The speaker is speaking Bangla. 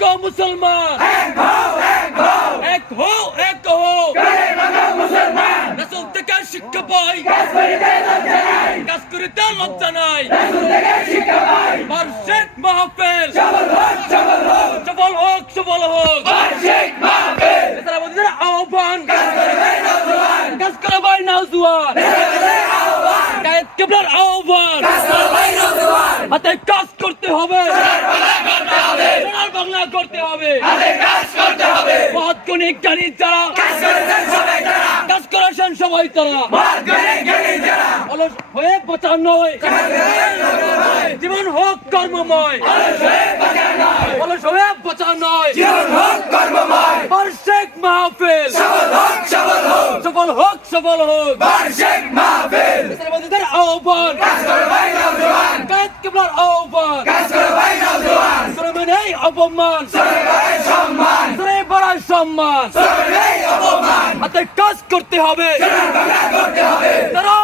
মুসলমান। এক হো এক হো রাসূল থেকে শিক্ষা পাই। কাজ করিতে লজ্জা নাই। বার্ষিক মাহফিল। সফল হোক সফল হোক। আহ্বান। কাজ করে ভাই নওজোয়ান। গায়েদ কেবলার আহ্বান। হাতে কাজ করতে হবে। বাংলা করতে হবে। মহৎ কনিক জানি যারা কাজ করেছেন সবাই তারা। অলস হয়ে নয় জীবন হোক কর্মময়। অলস হয়ে নয় বার্ষিক মাহফিল। সফল হোক সফল হোক। আহ্বান। গায়েদ কেবলার আহ্বান। শ্রমে নেই অপমান। বড়ার সম্মান। হাতে কাজ করতে হবে। তারা